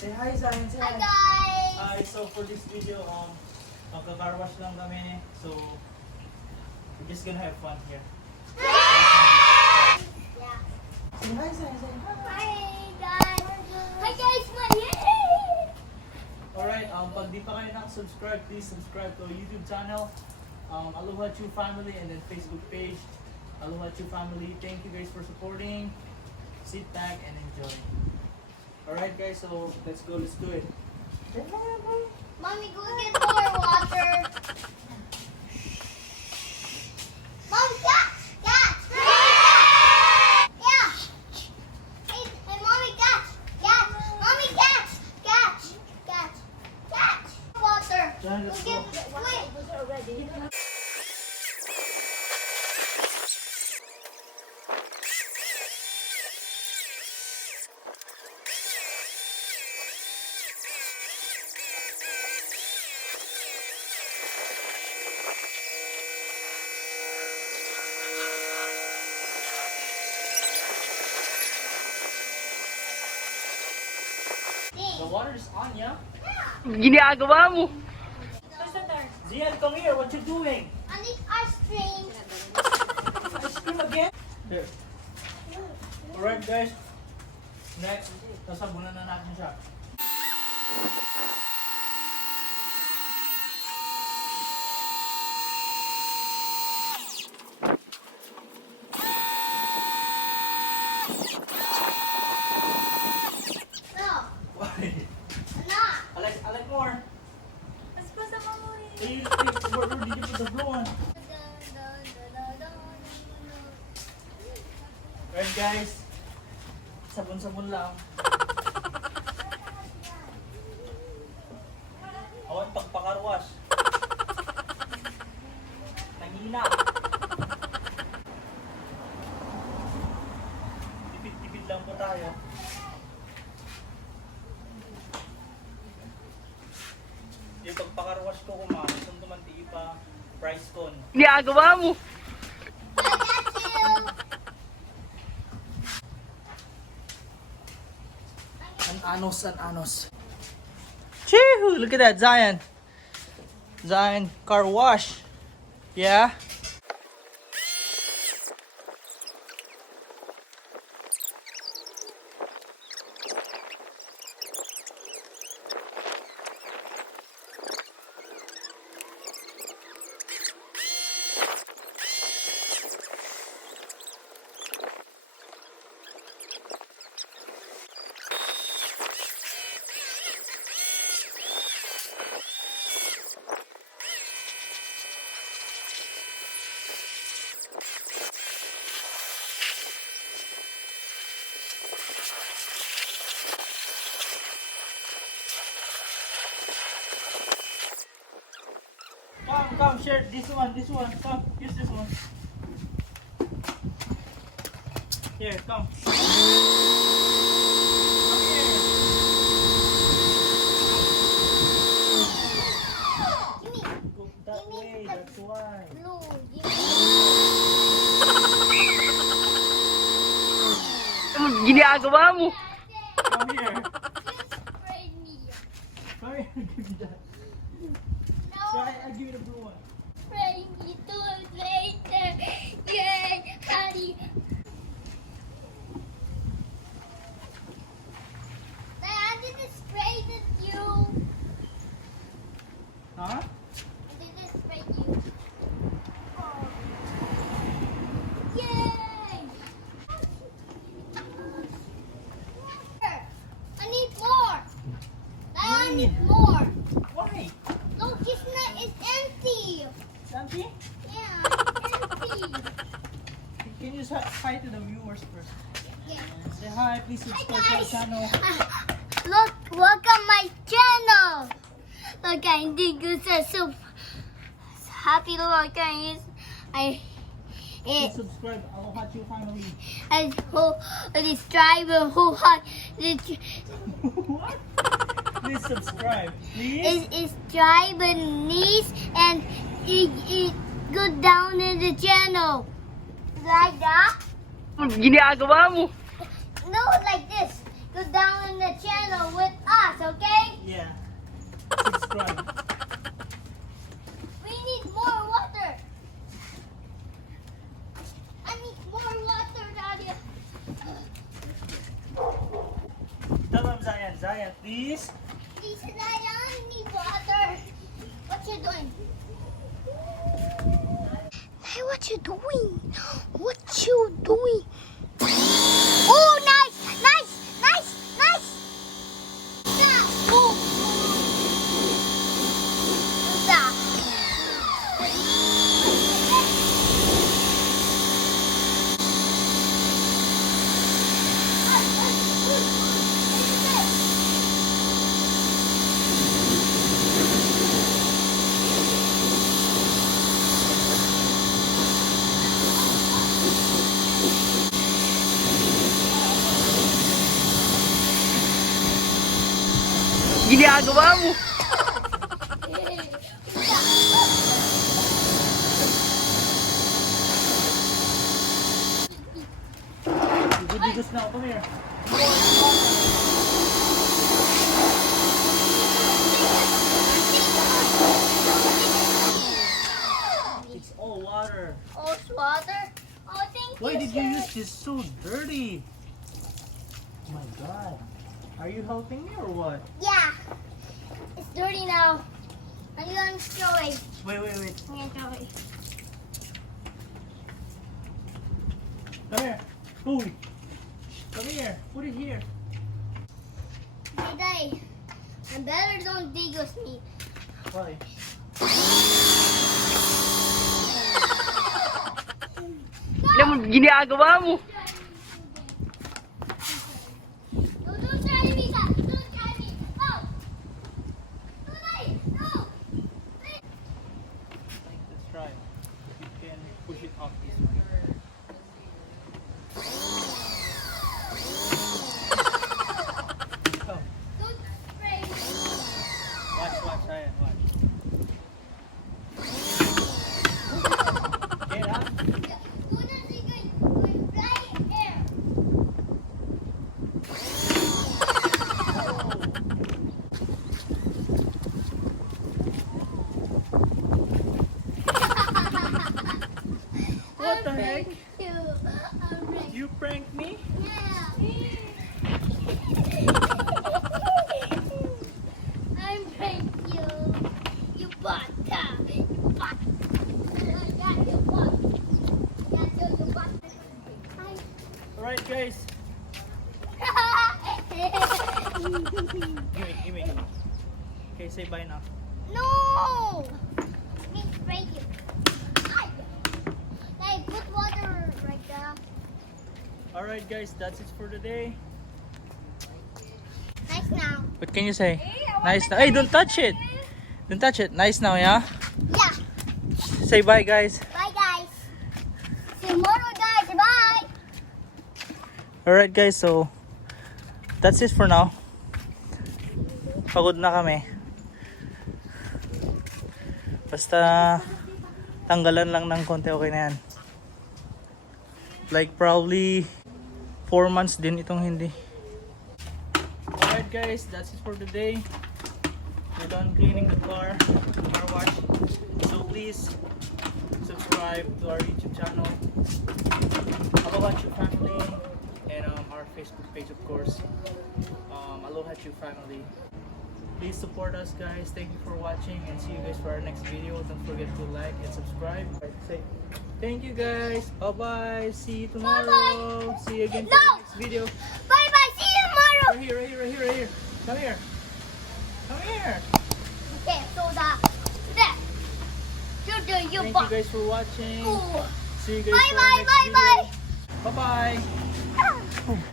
Say hi, Zion. Say Hi hi. guys! Hi, so for this video, magka-carwash lang kami. So, we're just gonna have fun here. Yeah. Say hi, Zion. Say hi. Hi guys! Hi guys! Yay! Alright, pag di pa kayo nakasubscribe, please subscribe to our YouTube channel, Aloha True Family, and then Facebook page, Aloha True Family. Thank you guys for supporting. Sit back and enjoy. Alright guys, so let's go, let's do it. Mommy, go get more water. Mom, catch! Catch! Yeah! Hey, mommy, catch! Catch! Mommy, catch! Catch! Catch! Catch! Water! Done, let's go. Wait! The water is on, yeah? Ginagawa mo. Zian, come here. What you doing? I need ice cream. Ice cream again? Here. Alright guys. Next, sasabunan na natin siya. No, Why? not. I like more. Mas pa sa mamuli. Hey, where did you put the blue one? Alright guys. Sabon-sabon lang. Awan pagpakarwash. Nangina. Tipid-tipid lang po tayo. Yung pagpakarwash ko kumain, kung tumanti pa, price con. Ginagawa mo. I got you. An anos. Chee! Look at that, Zion. Zion, car wash. Yeah? Come, share this one. Come, use this one. Here, come. Come here. Gimme. Go that way, that's why. Blue. Ginagawa mo. Come here. You sprayed me. Come here, give me that. No, Yeah, I give you the blue one. spray me too later. Yay, honey. I didn't spray you. Huh? I didn't spray you. Oh. Yay! I need more. I need more. Why? Look, it's empty. Something? Yeah, it's empty. Can you say hi to the viewers first? Yeah. Say hi, please Hi subscribe to our guys. channel. Look, welcome my channel. Look, I think it's so happy. Look, Please subscribe, Aloha True Family. this driver who had What? Please subscribe, please. is driving knees and it go down in the channel like that. Ginagawa mo. No, like this. Go down in the channel with us. Zion, please. Please, I need water. What you doing? Hey, what you doing? What you doing? Oh, nice, nice, nice, nice. Yeah. Oh. Yeah. Ginagawa mo. Digos na ako. Come here. It's all water. Oh, it's water. Oh, thank you. Why did you sir. use this so dirty? Oh my god. Are you helping me or what? Yeah. It's dirty now. I'm gonna throw it. Wait. I'm gonna throw it. Come here. Ooh. Come here. Put it here. Hey, Daddy. I'm better don't dig with me. Why? Alam mo, ginagawa mo. No, don't try me, Dad. Don't try me. No. No, Daddy. No. Let's try. You can push it off this way. Come. Don't spray me. Watch, Ryan. Watch. Get up. Do not dig it. We're flying here. What the heck? You. I'm ready. You pranked me? Yeah. I'm prank you. You bought You bought. Yeah, you bought. Yeah, you bought. Alright, guys. Give me. Okay, say bye now. No! Me spray you. Hey, put water right there. Alright, guys, that's it for today. Nice now. What can you say? Nice now. Hey, don't touch it. Don't touch it. Nice now, yeah? Yeah. Say bye, guys. Bye, guys. See you tomorrow, guys. Bye. Alright, guys, so that's it for now. Pagod na kami. Basta tanggalan lang ng konti, okay na yan. Like probably 4 months din itong hindi. Alright guys, that's it for today. We're done cleaning the car wash. So please subscribe to our YouTube channel, Aloha Chu Family, and our Facebook page, of course, Aloha Chu Family. Please support us, guys. Thank you for watching, and see you guys for our next video. Don't forget to like and subscribe. Say thank you, guys. Bye bye. See you tomorrow. Bye-bye. See you again for No. the next video. Bye, bye. See you tomorrow. Right here. Come here. Come here. Okay, so there. You Thank bought. you guys for watching. Ooh. See you guys Bye, for bye, our next bye, video. Bye bye.